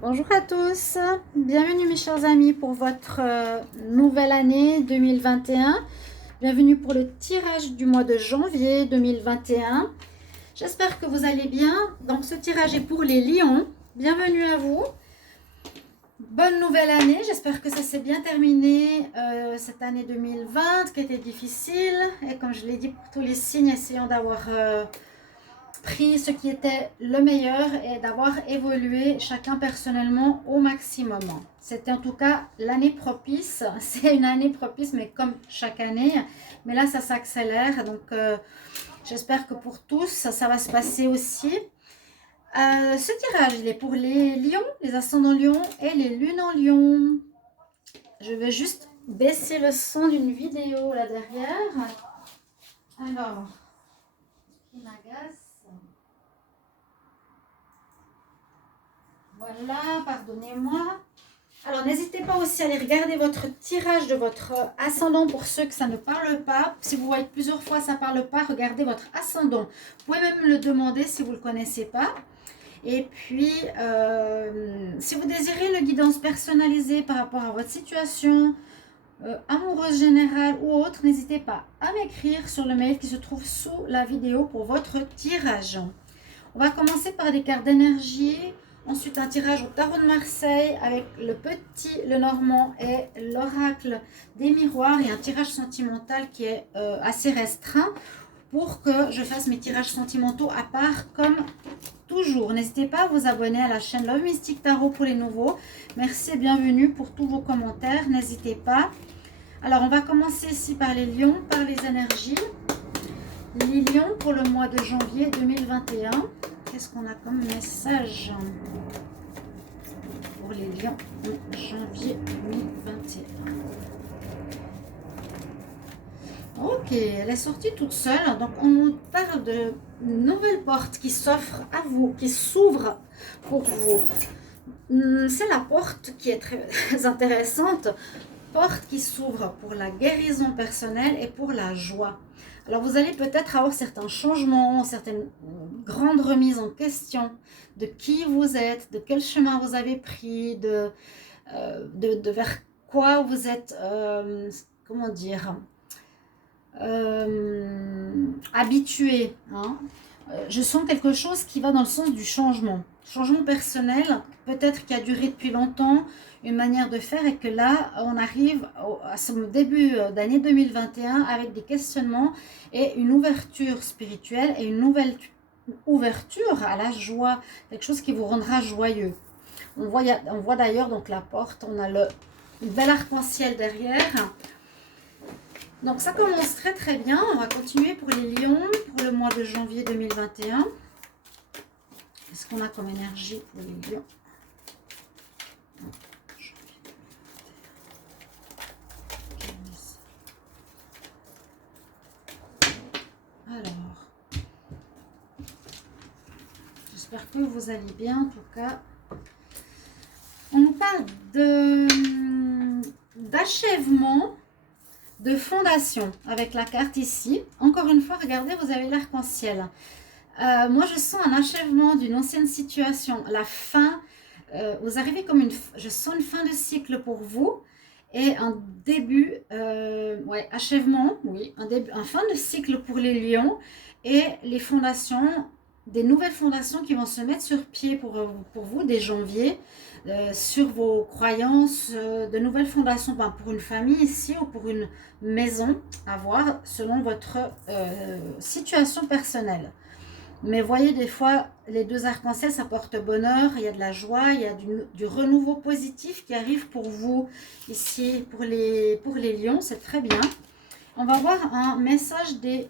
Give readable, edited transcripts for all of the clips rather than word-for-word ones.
Bonjour à tous, bienvenue mes chers amis pour votre nouvelle année 2021. Bienvenue pour le tirage du mois de janvier 2021. J'espère que vous allez bien. Donc ce tirage est pour les lions. Bienvenue à vous. Bonne nouvelle année, j'espère que ça s'est bien terminé cette année 2020 qui était difficile. Et comme je l'ai dit pour tous les signes, essayons d'avoir pris ce qui était le meilleur et d'avoir évolué chacun personnellement au maximum. C'était en tout cas l'année propice. C'est une année propice, mais comme chaque année. Mais là, ça s'accélère. Donc, j'espère que pour tous, ça va se passer aussi. Ce tirage, il est pour les lions, les ascendants lions et les lunes en lion. Je vais juste baisser le son d'une vidéo là derrière. Alors, qui m'agace. Voilà, pardonnez-moi. Alors, n'hésitez pas aussi à aller regarder votre tirage de votre ascendant pour ceux que ça ne parle pas. Si vous voyez plusieurs fois ça ne parle pas, regardez votre ascendant. Vous pouvez même me le demander si vous ne le connaissez pas. Et puis, si vous désirez une guidance personnalisée par rapport à votre situation amoureuse générale ou autre, n'hésitez pas à m'écrire sur le mail qui se trouve sous la vidéo pour votre tirage. On va commencer par des cartes d'énergie. Ensuite, un tirage au tarot de Marseille avec le petit, le normand et l'oracle des miroirs. Et un tirage sentimental qui est assez restreint pour que je fasse mes tirages sentimentaux à part comme toujours. N'hésitez pas à vous abonner à la chaîne Love Mystic Tarot pour les nouveaux. Merci et bienvenue pour tous vos commentaires. N'hésitez pas. Alors, on va commencer ici par les lions, par les énergies. Les lions pour le mois de janvier 2021. Qu'est-ce qu'on a comme message pour les lions en janvier 2021? Ok, elle est sortie toute seule. Donc, on nous parle de nouvelles portes qui s'offrent à vous, qui s'ouvrent pour vous. C'est la porte qui est très intéressante. Porte qui s'ouvre pour la guérison personnelle et pour la joie. Alors vous allez peut-être avoir certains changements, certaines grandes remises en question de qui vous êtes, de quel chemin vous avez pris, de vers quoi vous êtes, comment dire, habitué. Hein. Je sens quelque chose qui va dans le sens du changement. Changement personnel, peut-être qui a duré depuis longtemps, une manière de faire et que là, on arrive à ce début d'année 2021 avec des questionnements et une ouverture spirituelle et une nouvelle ouverture à la joie, quelque chose qui vous rendra joyeux. On voit d'ailleurs donc la porte, on a le bel arc-en-ciel derrière. Donc ça commence très très bien. On va continuer pour les lions pour le mois de janvier 2021. Qu'est-ce qu'on a comme énergie pour les lions? Alors, j'espère que vous allez bien en tout cas. On nous parle d'achèvement, de fondation avec la carte ici. Encore une fois, regardez, vous avez l'arc-en-ciel. Moi, je sens un achèvement d'une ancienne situation, la fin. Vous arrivez comme je sens une fin de cycle pour vous et un début, ouais, achèvement, oui, un fin de cycle pour les lions et les fondations, des nouvelles fondations qui vont se mettre sur pied pour vous dès janvier. Sur vos croyances, de nouvelles fondations pour une famille ici ou pour une maison à voir selon votre situation personnelle. Mais voyez, des fois, les deux arcs-en-ciel, ça porte bonheur, il y a de la joie, il y a du renouveau positif qui arrive pour vous ici, pour les lions, c'est très bien. On va voir un message des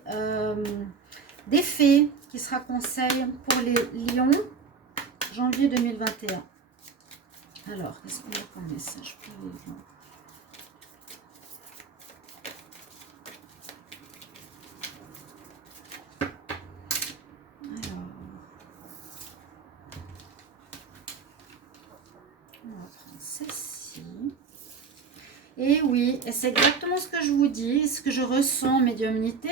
fées qui sera conseil pour les lions, janvier 2021. Alors, qu'est-ce qu'on a comme message pour les lions? Alors, on va prendre celle-ci. Et oui, et c'est exactement ce que je vous dis, ce que je ressens en médiumnité.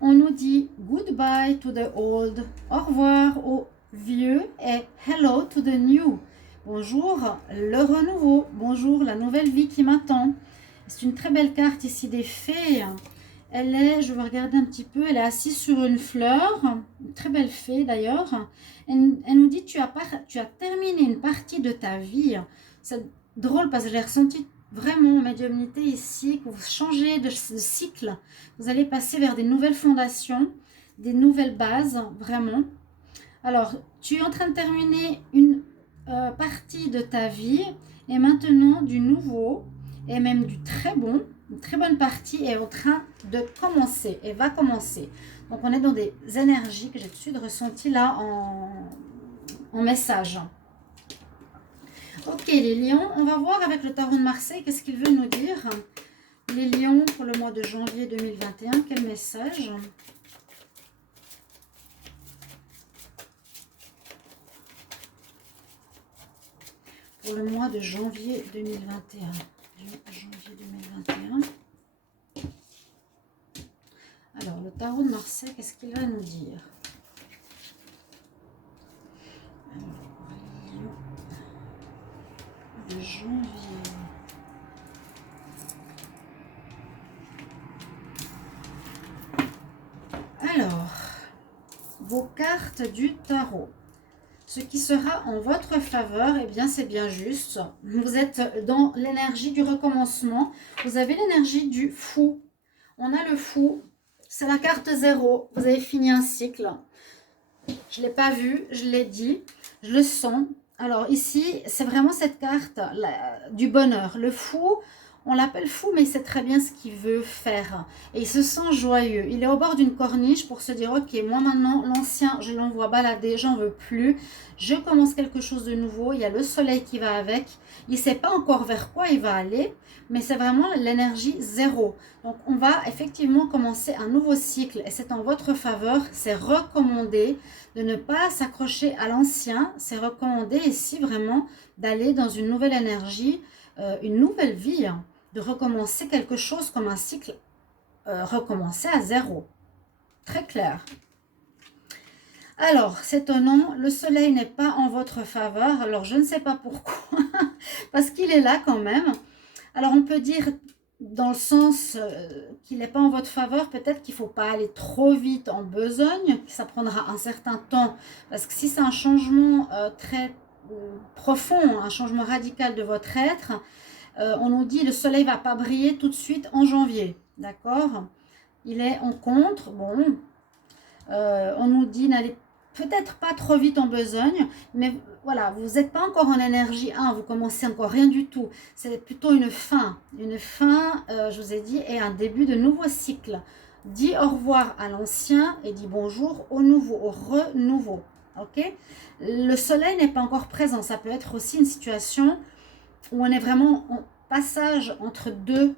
On nous dit goodbye to the old, au revoir au vieux et hello to the new. Bonjour, le renouveau. Bonjour, la nouvelle vie qui m'attend. C'est une très belle carte ici des fées. Elle est, je vais regarder un petit peu, elle est assise sur une fleur. Une très belle fée d'ailleurs. Elle nous dit tu as terminé une partie de ta vie. C'est drôle parce que j'ai ressenti vraiment en médiumnité ici que vous changez de cycle. Vous allez passer vers des nouvelles fondations, des nouvelles bases, vraiment. Alors, tu es en train de terminer une partie de ta vie et maintenant du nouveau et même du très bon, une très bonne partie est en train de commencer et va commencer. Donc, on est dans des énergies que j'ai tout de suite ressenties là en message. Ok, les lions, on va voir avec le tarot de Marseille qu'est-ce qu'il veut nous dire. Les lions pour le mois de janvier 2021, quel message ? Pour le mois de janvier 2021. Janvier 2021. Alors, le tarot de Marseille, qu'est-ce qu'il va nous dire? Alors, de janvier. Alors, vos cartes du tarot. Ce qui sera en votre faveur, eh bien, c'est bien juste. Vous êtes dans l'énergie du recommencement. Vous avez l'énergie du fou. On a le fou. C'est la carte 0. Vous avez fini un cycle. Je ne l'ai pas vu, je l'ai dit. Je le sens. Alors ici, c'est vraiment cette carte du bonheur. Le fou, on l'appelle fou, mais il sait très bien ce qu'il veut faire. Et il se sent joyeux. Il est au bord d'une corniche pour se dire, ok, moi maintenant, l'ancien, je l'envoie balader, j'en veux plus. Je commence quelque chose de nouveau. Il y a le soleil qui va avec. Il ne sait pas encore vers quoi il va aller, mais c'est vraiment l'énergie 0. Donc, on va effectivement commencer un nouveau cycle et c'est en votre faveur. C'est recommandé de ne pas s'accrocher à l'ancien. C'est recommandé ici vraiment d'aller dans une nouvelle énergie, une nouvelle vie, de recommencer quelque chose comme un cycle, recommencer à 0. Très clair. Alors, c'est étonnant, le soleil n'est pas en votre faveur. Alors, je ne sais pas pourquoi, parce qu'il est là quand même. Alors, on peut dire dans le sens qu'il n'est pas en votre faveur, peut-être qu'il ne faut pas aller trop vite en besogne, que ça prendra un certain temps. Parce que si c'est un changement très profond, un changement radical de votre être, on nous dit le soleil ne va pas briller tout de suite en janvier. D'accord? Il est en contre. Bon, on nous dit n'allez peut-être pas trop vite en besogne, mais voilà, vous n'êtes pas encore en énergie 1, vous commencez encore rien du tout. C'est plutôt une fin. Une fin, je vous ai dit, et un début de nouveau cycle. Dis au revoir à l'ancien et dis bonjour au nouveau, au renouveau. Ok? Le soleil n'est pas encore présent. Ça peut être aussi une situation où on est vraiment en passage entre deux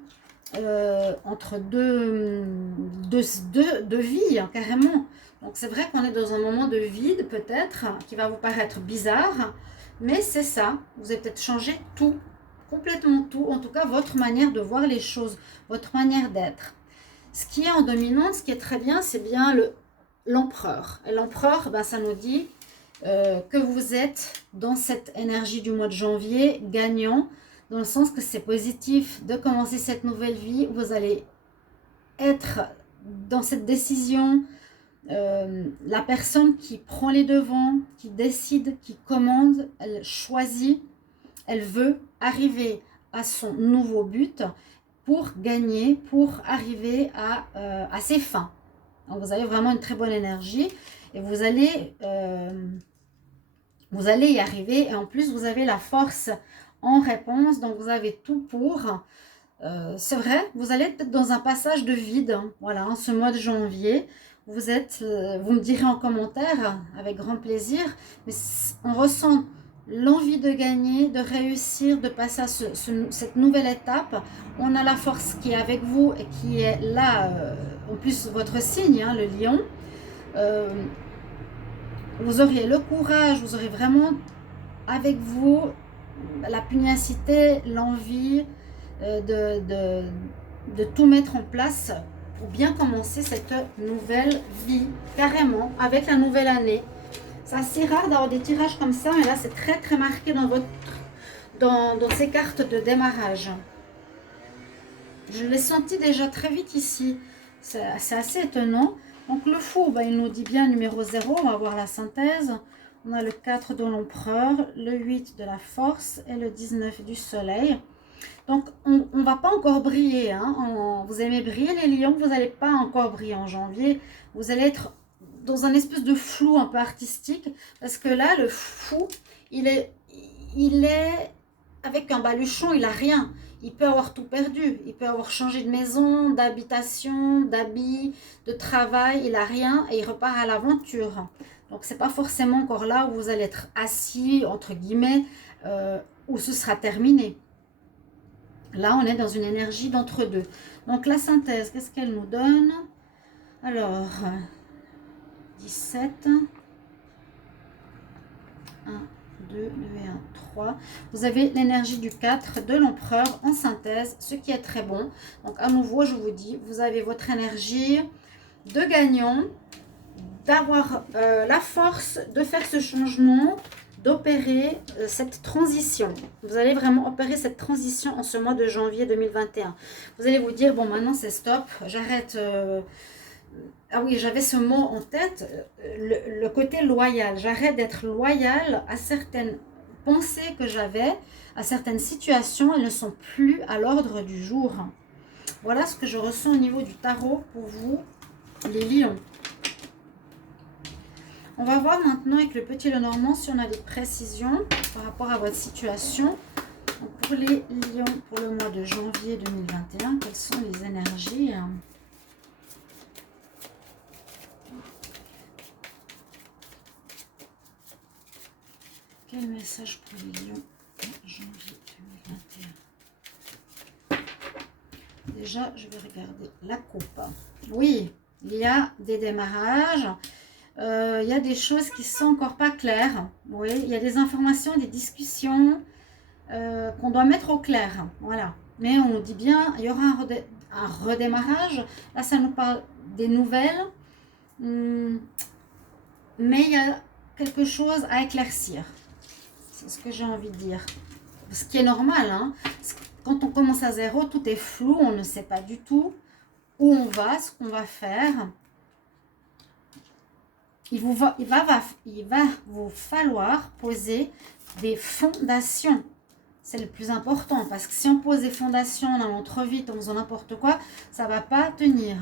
vies, hein, carrément. Donc c'est vrai qu'on est dans un moment de vide peut-être, qui va vous paraître bizarre, mais c'est ça, vous avez peut-être changé tout, complètement tout, en tout cas votre manière de voir les choses, votre manière d'être. Ce qui est en dominante, ce qui est très bien, c'est bien l'empereur. Et l'empereur, ben, ça nous dit que vous êtes dans cette énergie du mois de janvier gagnant, dans le sens que c'est positif de commencer cette nouvelle vie, vous allez être dans cette décision, la personne qui prend les devants, qui décide, qui commande, elle choisit, elle veut arriver à son nouveau but pour gagner, pour arriver à ses fins. Donc vous avez vraiment une très bonne énergie et vous allez y arriver et en plus vous avez la force en réponse, donc vous avez tout pour. C'est vrai, vous allez être dans un passage de vide, hein, voilà, en ce mois de janvier. Vous me direz en commentaire, avec grand plaisir, mais on ressent l'envie de gagner, de réussir, de passer à cette nouvelle étape. On a la force qui est avec vous et qui est là, en plus votre signe, hein, le lion. Vous aurez le courage, vous aurez vraiment avec vous la pugnacité, l'envie de tout mettre en place pour bien commencer cette nouvelle vie, carrément, avec la nouvelle année. C'est assez rare d'avoir des tirages comme ça, mais là c'est très très marqué dans ces cartes de démarrage. Je l'ai senti déjà très vite ici. C'est assez étonnant. Donc le fou, il nous dit bien numéro 0. On va voir la synthèse. On a le 4 de l'empereur, le 8 de la force et le 19 du soleil. Donc on ne va pas encore briller. Hein. Vous aimez briller les lions, vous n'allez pas encore briller en janvier. Vous allez être dans un espèce de flou un peu artistique. Parce que là, le fou, il est avec un baluchon, il n'a rien. Il peut avoir tout perdu. Il peut avoir changé de maison, d'habitation, d'habit, de travail. Il n'a rien et il repart à l'aventure. Donc, ce n'est pas forcément encore là où vous allez être assis, entre guillemets, où ce sera terminé. Là, on est dans une énergie d'entre-deux. Donc, la synthèse, qu'est-ce qu'elle nous donne? Alors, 17. 1, 2 et 1, 3. Vous avez l'énergie du 4 de l'empereur en synthèse, ce qui est très bon. Donc, à nouveau, je vous dis, vous avez votre énergie de gagnant, d'avoir la force de faire ce changement, d'opérer cette transition. Vous allez vraiment opérer cette transition en ce mois de janvier 2021. Vous allez vous dire, bon, maintenant c'est stop, j'arrête. Ah oui, j'avais ce mot en tête, le côté loyal. J'arrête d'être loyal à certaines pensées que j'avais, à certaines situations. Elles ne sont plus à l'ordre du jour. Voilà ce que je ressens au niveau du tarot pour vous, les lions. On va voir maintenant avec le petit Lenormand si on a des précisions par rapport à votre situation. Donc pour les lions, pour le mois de janvier 2021, quelles sont les énergies ? Quel message pour les lions en janvier 2021? Déjà, je vais regarder la coupe. Oui, il y a des démarrages. Il y a des choses qui sont encore pas claires. Oui, il y a des informations, des discussions qu'on doit mettre au clair. Voilà. Mais on dit bien, il y aura un redémarrage. Là, ça nous parle des nouvelles. Mais il y a quelque chose à éclaircir. C'est ce que j'ai envie de dire. Ce qui est normal. Hein. Quand on commence à zéro, tout est flou. On ne sait pas du tout où on va, ce qu'on va faire. Il va vous falloir poser des fondations. C'est le plus important. Parce que si on pose des fondations en allant trop vite, en faisant n'importe quoi, ça ne va pas tenir.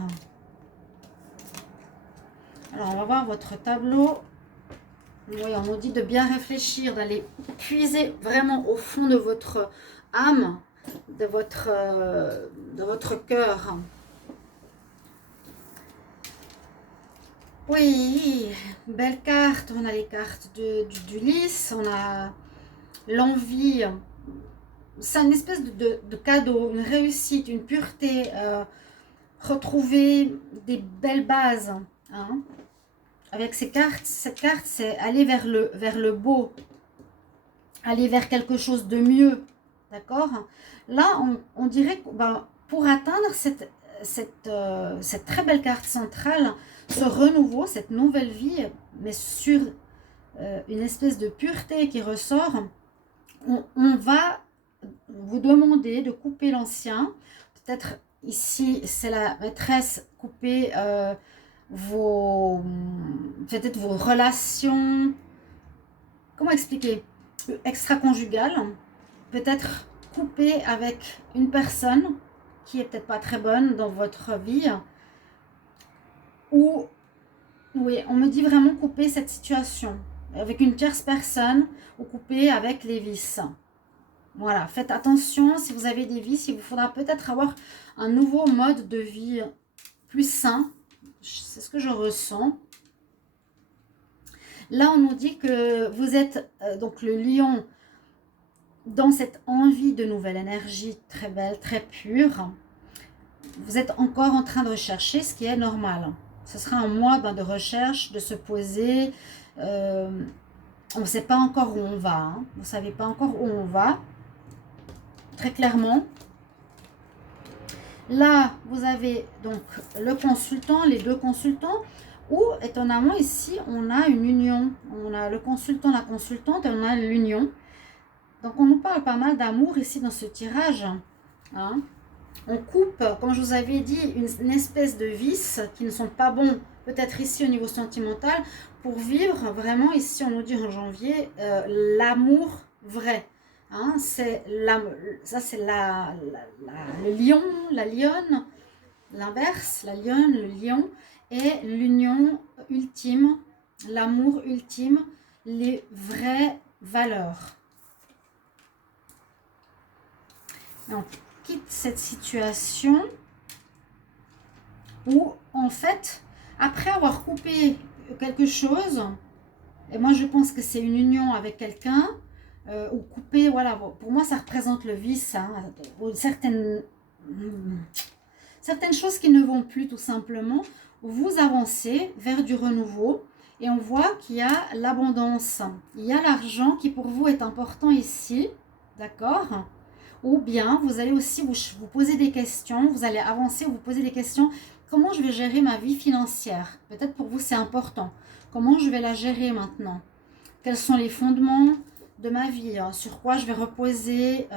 Alors, on va voir votre tableau. Oui, on nous dit de bien réfléchir, d'aller puiser vraiment au fond de votre âme, de votre cœur. Oui, belle carte. On a les cartes du lys, on a l'envie. C'est une espèce de cadeau, une réussite, une pureté. Retrouver des belles bases. Hein. Avec cette carte, c'est aller vers le beau. Aller vers quelque chose de mieux. D'accord? Là, on dirait que pour atteindre cette très belle carte centrale, ce renouveau, cette nouvelle vie, mais sur une espèce de pureté qui ressort, on va vous demander de couper l'ancien. Peut-être ici, c'est la maîtresse, couper peut-être vos relations, comment expliquer, extra-conjugales, peut-être couper avec une personne qui est peut-être pas très bonne dans votre vie, ou oui, on me dit vraiment couper cette situation avec une tierce personne ou couper avec les vices. Voilà, faites attention si vous avez des vices, il vous faudra peut-être avoir un nouveau mode de vie plus sain. C'est ce que je ressens. Là, on nous dit que vous êtes donc le lion dans cette envie de nouvelle énergie très belle, très pure. Vous êtes encore en train de rechercher, ce qui est normal. Ce sera un mois de recherche, de se poser. On ne sait pas encore où on va. Hein. Vous ne savez pas encore où on va. Très clairement. Là, vous avez donc le consultant, les deux consultants. Ou, étonnamment, ici, on a une union. On a le consultant, la consultante, et on a l'union. Donc, on nous parle pas mal d'amour ici dans ce tirage. Hein. On coupe, comme je vous avais dit, une espèce de vis qui ne sont pas bons, peut-être ici au niveau sentimental, pour vivre vraiment, ici, on nous dit en janvier, l'amour vrai. Hein, ça, c'est le lion, la lionne, l'inverse, la lionne, le lion, et l'union ultime, l'amour ultime, les vraies valeurs. Et on quitte cette situation où, en fait, après avoir coupé quelque chose, et moi je pense que c'est une union avec quelqu'un, ou couper, voilà, pour moi ça représente le vice, hein, certaines choses qui ne vont plus tout simplement, vous avancez vers du renouveau et on voit qu'il y a l'abondance, il y a l'argent qui pour vous est important ici, d'accord? Ou bien vous allez aussi vous poser des questions, vous allez avancer, vous poser des questions, comment je vais gérer ma vie financière? Peut-être pour vous c'est important, comment je vais la gérer maintenant? Quels sont les fondements de ma vie, hein, sur quoi je vais reposer,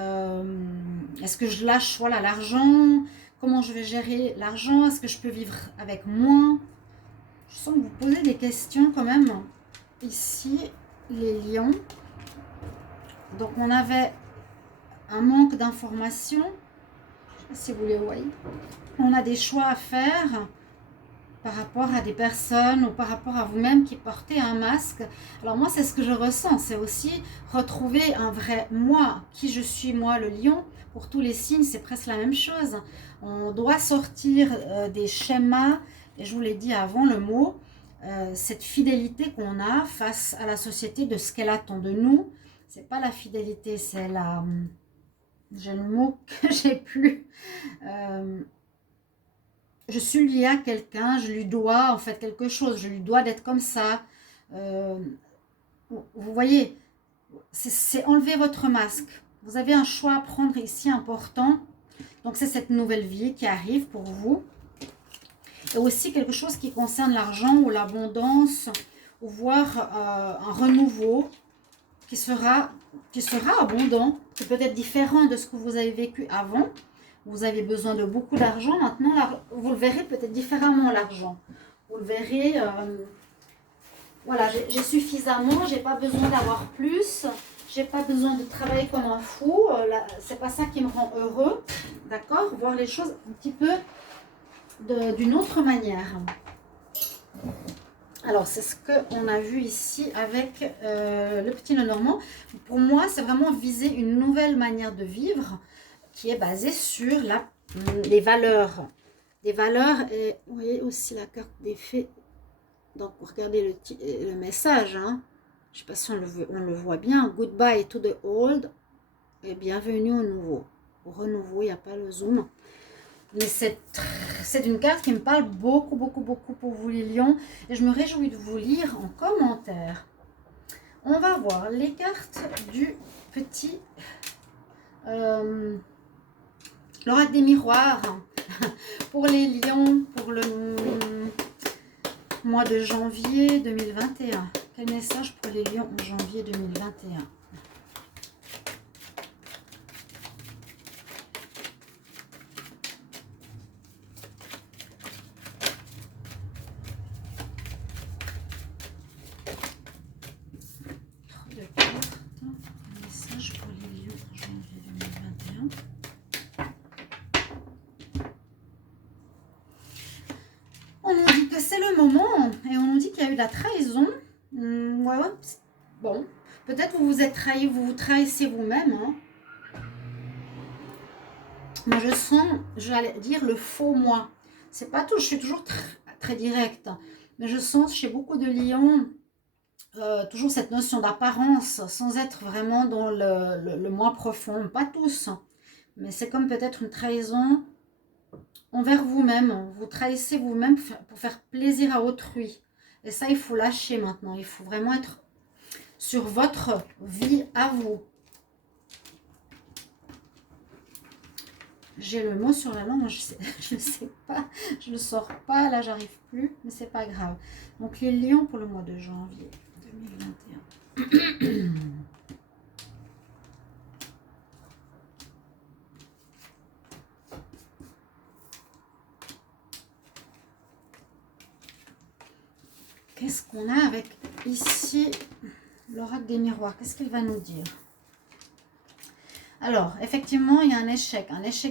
est-ce que je lâche voilà, l'argent, comment je vais gérer l'argent, est-ce que je peux vivre avec moins? Je sens que vous posez des questions quand même, ici, les lions. Donc on avait un manque d'informations, je ne sais pas si vous les voyez, on a des choix à faire, par rapport à des personnes ou par rapport à vous-même qui portez un masque. Alors moi, c'est ce que je ressens, c'est aussi retrouver un vrai moi, qui je suis moi, le lion. Pour tous les signes, c'est presque la même chose. On doit sortir des schémas, et je vous l'ai dit avant le mot, cette fidélité qu'on a face à la société de ce qu'elle attend de nous. C'est pas la fidélité, c'est la... J'ai le mot que j'ai plus... je suis liée à quelqu'un, je lui dois en fait quelque chose, je lui dois d'être comme ça. Vous voyez, c'est enlever votre masque. Vous avez un choix à prendre ici important. Donc c'est cette nouvelle vie qui arrive pour vous. Et aussi quelque chose qui concerne l'argent ou l'abondance, ou voir un renouveau qui sera abondant, qui peut être différent de ce que vous avez vécu avant. Vous avez besoin de beaucoup d'argent. Maintenant, vous le verrez peut-être différemment, l'argent. Vous le verrez, voilà, j'ai suffisamment, j'ai pas besoin d'avoir plus, j'ai pas besoin de travailler comme un fou. C'est pas ça qui me rend heureux, d'accord? Voir les choses un petit peu d'une autre manière. Alors, c'est ce qu'on a vu ici avec le petit Lenormand. Pour moi, c'est vraiment viser une nouvelle manière de vivre, qui est basée sur les valeurs. Des valeurs, et vous voyez aussi la carte des fées. Donc, regardez le message. Hein. Je ne sais pas si on le voit bien. Goodbye to the old et bienvenue au nouveau. Au renouveau, il n'y a pas le zoom. Mais c'est une carte qui me parle beaucoup, beaucoup, beaucoup pour vous les lions. Et je me réjouis de vous lire en commentaire. On va voir les cartes du petit... l'oracle des miroirs pour les lions pour le mois de janvier 2021. Quel message pour les lions en janvier 2021? Un message pour les lions en janvier 2021. On nous dit que c'est le moment et on nous dit qu'il y a eu de la trahison. Ouais. Bon, peut-être vous vous êtes trahi, vous vous trahissez vous-même. Hein. Moi, je sens, j'allais dire, le faux moi. C'est pas tout, je suis toujours très directe. Mais je sens chez beaucoup de lions toujours cette notion d'apparence sans être vraiment dans le moi profond. Pas tous, mais c'est comme peut-être une trahison envers vous-même. Vous trahissez vous-même pour faire plaisir à autrui. Et ça, il faut lâcher maintenant. Il faut vraiment être sur votre vie à vous. J'ai le mot sur la langue, je sais pas, je le sors pas, là j'arrive plus, mais c'est pas grave. Donc les lions pour le mois de janvier 2021. Qu'est-ce qu'on a avec ici l'oracle des miroirs? Qu'est-ce qu'il va nous dire? Alors, effectivement, il y a un échec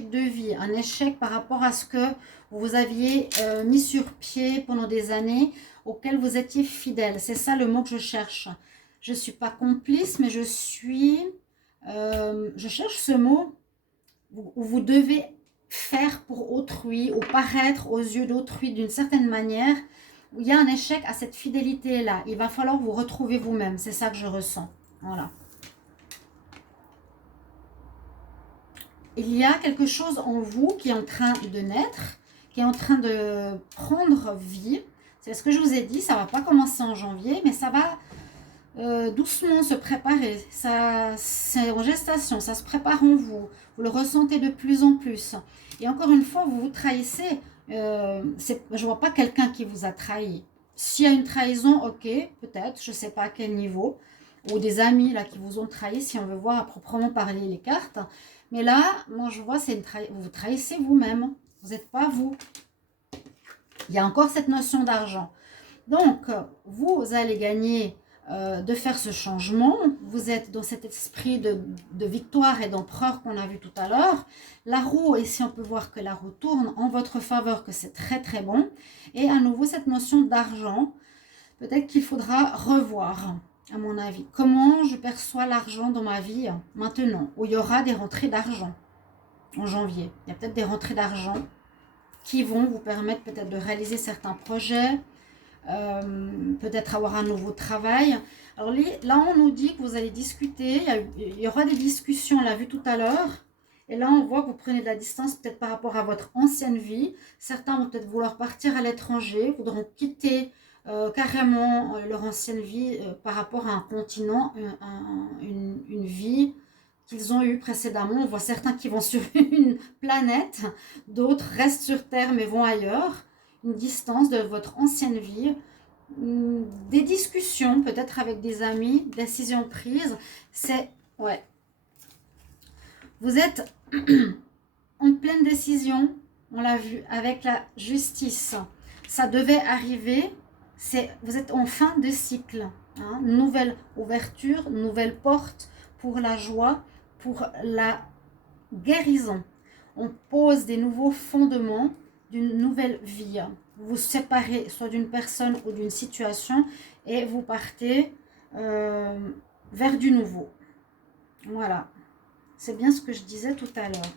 de vie, un échec par rapport à ce que vous aviez mis sur pied pendant des années, auquel vous étiez fidèle. C'est ça le mot que je cherche. Je ne suis pas complice, mais je cherche ce mot où vous devez faire pour autrui, ou paraître aux yeux d'autrui d'une certaine manière. Il y a un échec à cette fidélité-là. Il va falloir vous retrouver vous-même. C'est ça que je ressens. Voilà. Il y a quelque chose en vous qui est en train de naître, qui est en train de prendre vie. C'est ce que je vous ai dit, ça ne va pas commencer en janvier, mais ça va doucement se préparer. C'est en gestation, ça se prépare en vous. Vous le ressentez de plus en plus. Et encore une fois, vous vous trahissez. Je ne vois pas quelqu'un qui vous a trahi. S'il y a une trahison, ok, peut-être, je ne sais pas à quel niveau. Ou des amis là qui vous ont trahi, si on veut voir à proprement parler les cartes. Mais là, moi je vois, c'est vous trahissez vous-même. Vous n'êtes pas vous. Il y a encore cette notion d'argent. Donc, vous allez gagner de faire ce changement. Vous êtes dans cet esprit de victoire et d'empereur qu'on a vu tout à l'heure. La roue, ici on peut voir que la roue tourne en votre faveur, que c'est très très bon. Et à nouveau, cette notion d'argent, peut-être qu'il faudra revoir, à mon avis. Comment je perçois l'argent dans ma vie maintenant, où il y aura des rentrées d'argent en janvier. Il y a peut-être des rentrées d'argent qui vont vous permettre peut-être de réaliser certains projets, peut-être avoir un nouveau travail. Alors là, on nous dit que vous allez discuter, il y aura des discussions, on l'a vu tout à l'heure. Et là, on voit que vous prenez de la distance peut-être par rapport à votre ancienne vie. Certains vont peut-être vouloir partir à l'étranger, voudront quitter carrément leur ancienne vie par rapport à un continent, une vie qu'ils ont eue précédemment. On voit certains qui vont sur une planète, d'autres restent sur Terre mais vont ailleurs. Une distance de votre ancienne vie, des discussions peut-être avec des amis, décisions prises. C'est, ouais, vous êtes en pleine décision, on l'a vu avec la justice. Ça devait arriver. Vous êtes en fin de cycle, hein, nouvelle ouverture, nouvelle porte pour la joie, pour la guérison. On pose des nouveaux fondements d'une nouvelle vie. Vous vous séparez soit d'une personne ou d'une situation et vous partez vers du nouveau. Voilà, c'est bien ce que je disais tout à l'heure.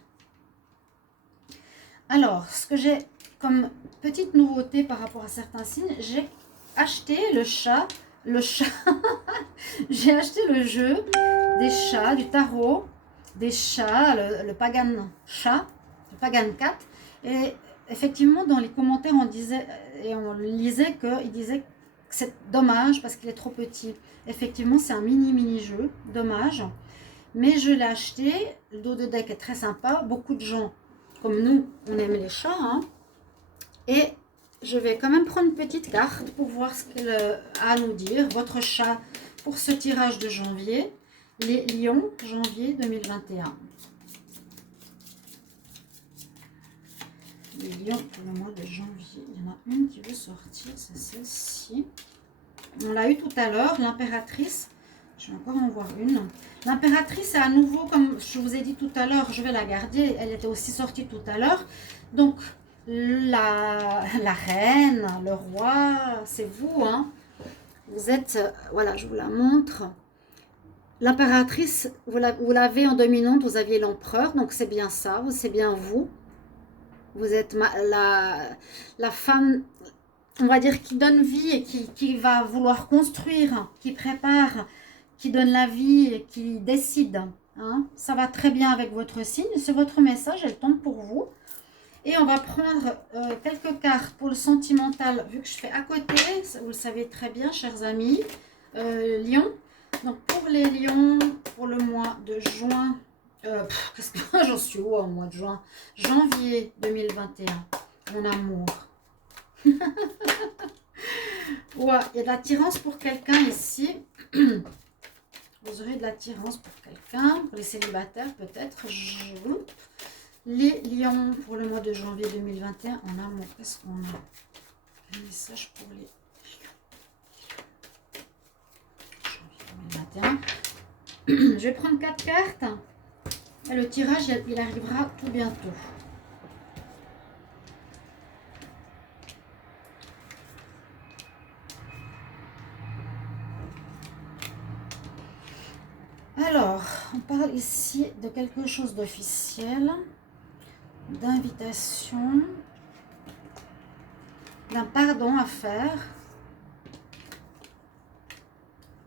Alors, ce que j'ai comme petite nouveauté par rapport à certains signes, j'ai acheté j'ai acheté le jeu des chats, du tarot, des chats, le Pagan chat, le Pagan cat. Et effectivement, dans les commentaires, on disait et on lisait qu'il disait que c'est dommage parce qu'il est trop petit. Effectivement, c'est un mini jeu, dommage. Mais je l'ai acheté, le dos de deck est très sympa. Beaucoup de gens, comme nous, on aime les chats, hein. Et je vais quand même prendre une petite carte pour voir ce qu'elle a à nous dire. Votre chat pour ce tirage de janvier. Les lions, janvier 2021. Les lions pour le mois de janvier. Il y en a une qui veut sortir, c'est celle-ci. On l'a eu tout à l'heure, l'impératrice. Je vais encore en voir une. L'impératrice est à nouveau, comme je vous ai dit tout à l'heure, je vais la garder. Elle était aussi sortie tout à l'heure. Donc, la reine, le roi, c'est vous, hein. Vous êtes, voilà, je vous la montre. L'impératrice, vous l'avez en dominante, vous aviez l'empereur, donc c'est bien ça, c'est bien vous. Vous êtes la femme, on va dire, qui donne vie et qui va vouloir construire, qui prépare, qui donne la vie et qui décide. Hein. Ça va très bien avec votre signe, c'est votre message, elle tombe pour vous. Et on va prendre quelques cartes pour le sentimental, vu que je fais à côté, vous le savez très bien, chers amis, Lion. Donc pour les lions, pour le mois de juin Qu'est-ce que j'en suis où au mois de juin? Janvier 2021. Mon amour. Ouais, il y a de l'attirance pour quelqu'un ici. Vous aurez de l'attirance pour quelqu'un, pour les célibataires peut-être. Les lions pour le mois de janvier 2021 en amour. Qu'est-ce qu'on a? Un message pour les janvier 2021. Je vais prendre 4 cartes. Et le tirage, il arrivera tout bientôt. Alors, on parle ici de quelque chose d'officiel, d'invitation, d'un pardon à faire,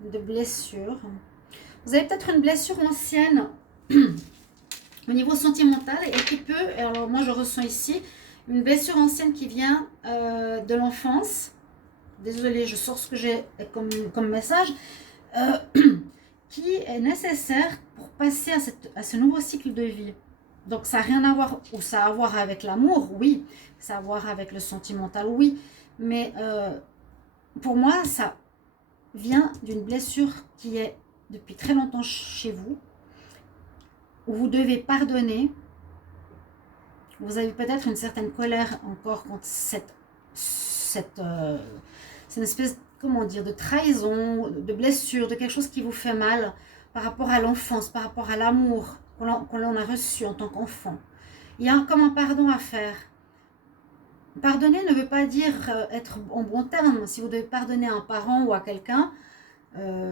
de blessure. Vous avez peut-être une blessure ancienne au niveau sentimental et qui peut, alors moi je ressens ici, une blessure ancienne qui vient de l'enfance. Désolée, je sors ce que j'ai comme message. Qui est nécessaire pour passer à ce nouveau cycle de vie. Donc ça n'a rien à voir, ou ça a à voir avec l'amour, oui, ça a à voir avec le sentimental, oui, mais pour moi, ça vient d'une blessure qui est depuis très longtemps chez vous, où vous devez pardonner. Vous avez peut-être une certaine colère encore contre c'est une espèce, comment dire, de trahison, de blessure, de quelque chose qui vous fait mal par rapport à l'enfance, par rapport à l'amour qu'on a reçu en tant qu'enfant. Il y a comme un pardon à faire. Pardonner ne veut pas dire être en bon terme. Si vous devez pardonner à un parent ou à quelqu'un,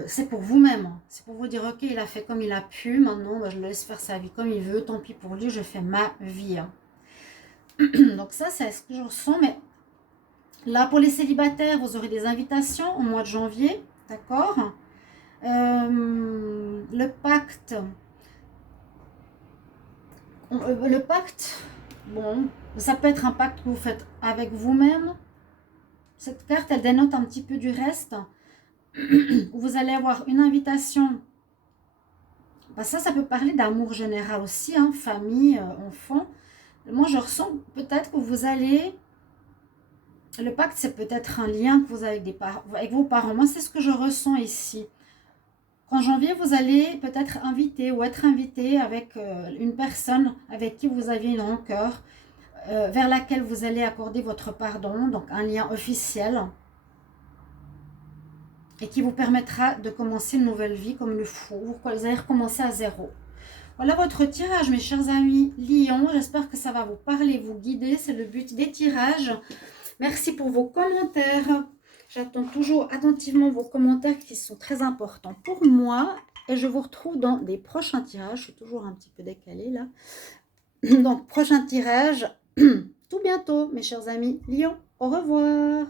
c'est pour vous-même. C'est pour vous dire, ok, il a fait comme il a pu, maintenant je le laisse faire sa vie comme il veut, tant pis pour lui, je fais ma vie. Donc ça, c'est ce que je ressens, mais là, pour les célibataires, vous aurez des invitations au mois de janvier, d'accord? Le pacte, bon, ça peut être un pacte que vous faites avec vous-même. Cette carte, elle dénote un petit peu du reste. Vous allez avoir une invitation. Ben ça peut parler d'amour général aussi, hein, famille, enfant. Moi, je ressens peut-être que vous allez... Le pacte, c'est peut-être un lien que vous avez avec vos parents. Moi, c'est ce que je ressens ici. Qu'en janvier, vous allez peut-être inviter ou être invité avec une personne avec qui vous aviez une rancœur, vers laquelle vous allez accorder votre pardon, donc un lien officiel, et qui vous permettra de commencer une nouvelle vie comme il faut. Vous allez recommencer à zéro. Voilà votre tirage, mes chers amis Lion. J'espère que ça va vous parler, vous guider. C'est le but des tirages. Merci pour vos commentaires. J'attends toujours attentivement vos commentaires qui sont très importants pour moi. Et je vous retrouve dans des prochains tirages. Je suis toujours un petit peu décalée là. Donc, prochain tirage, tout bientôt, mes chers amis Lion. Au revoir.